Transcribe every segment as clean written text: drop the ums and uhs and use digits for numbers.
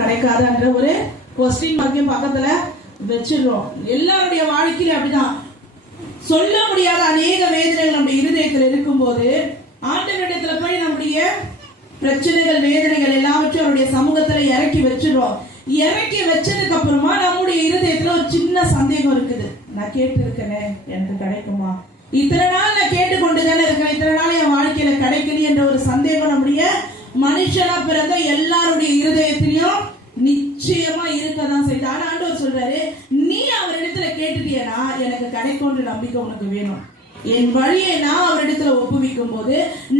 கிடைக்காதுன்ற ஒரு கொஸ்டின் மார்க்கையும் பக்கத்துல வச்சிடுறோம். எல்லாருடைய வாழ்க்கையில அப்படிதான் சொல்ல முடியாத அநேக வேதனைகள் நம்முடைய இருதயத்தில் இருக்கும்போது ஆண்டவரிடத்துல போய் நம்முடைய பிரச்சனைகள் வேதனைகள் எல்லாவற்றையும் அவருடைய சமூகத்துல இறக்கி வச்சிடுறோம். இறக்கி வச்சதுக்கு அப்புறமா நம்முடைய இருதயத்துல ஒரு சின்ன சந்தேகம் இருக்குது. நான் கேட்டு இருக்கேனே, எனக்கு கிடைக்குமா? இத்தனை நாள் நான் கேட்டுக்கொண்டு தானே இருக்கேன், இத்தனை நாள் என் வாழ்க்கையில கிடைக்கல என்ற ஒரு சந்தேகம் நம்முடைய மனுஷனா பிறந்த எல்லாருடைய இருதயத்திலையும் நிச்சயமா இருக்கதான் செய்யுது. ஆனா ஆண்டவர் சொல்றாரு, நீ அவரிடத்துல கேட்டுட்டியனா எனக்கு கிடைக்கும்ன்ற நம்பிக்கை உனக்கு வேணும். என் வழியை நான் அவரிடத்துல ஒப்புவிக்கும் போது,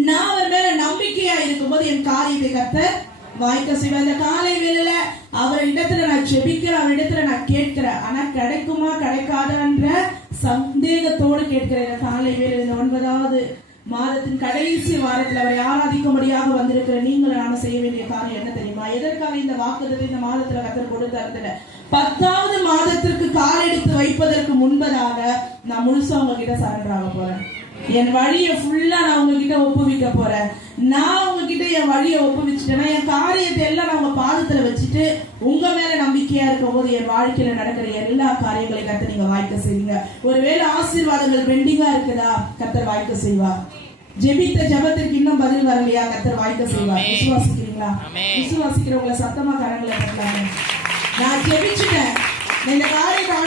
நான் அவர் மேல நம்பிக்கையா இருக்கும் போது என் காரியத்தை கர்த்தர் வாய்க்க செய்வேன். அந்த காலை வேளையில அவரிடத்துல நான் ஜெபிக்கிறேன், அவரிடத்துல நான் கேட்கிறேன். ஆனா கிடைக்குமா கிடைக்காதான்ற சந்தேகத்தோடு கேட்கிறேன். காலை வேளையில இந்த 9வது மாதத்தின் கடைசி வாரத்தில் அவரை ஆராதிக்கும்படியாக வந்திருக்கிற நீங்கள் நாம செய்ய வேண்டிய காரியம் என்ன தெரியுமா? எதற்காக இந்த வாக்குறுதி இந்த மாதத்துல கர்த்தர் கொடுத்தாரு? 10வது மாதத்திற்கு கால் எடுத்து வைப்பதற்கு முன்பதாக நான் முழுசா உங்ககிட்ட சரண்டர் ஆக போறேன். என் வழியை ஃபுல்லா நான் உங்ககிட்ட ஒப்புவிக்க போறேன். நான் உங்ககிட்ட என் வழியை ஒப்புவிச்சுட்டேன்னா என் காரியத்தை எல்லாம் நான் உங்க பாதத்துல வச்சுட்டு உங்க மேல நம்பிக்கையா இருக்கும் போது என் வாழ்க்கையில நடக்கிற எல்லா காரியங்களையும் கர்த்தர் நீங்க வாய்க்க செய்வீங்க. ஒருவேளை ஆசீர்வாதங்கள் பெண்டிங்கா இருக்குதா, கர்த்தர் வாய்க்க செய்வார். ஜெபித்த ஜெபத்திற்கு இன்னும் பதில் வரலையா, கர்த்தர் வாய்க்க செய்வார். விசுவாசிக்கிறீங்களா? விசுவாசிக்கிறவங்களை சத்தமா கரங்களை தட்டலாமே. நான் ஜெபிச்சுட்டேன், இந்த காரியத்தை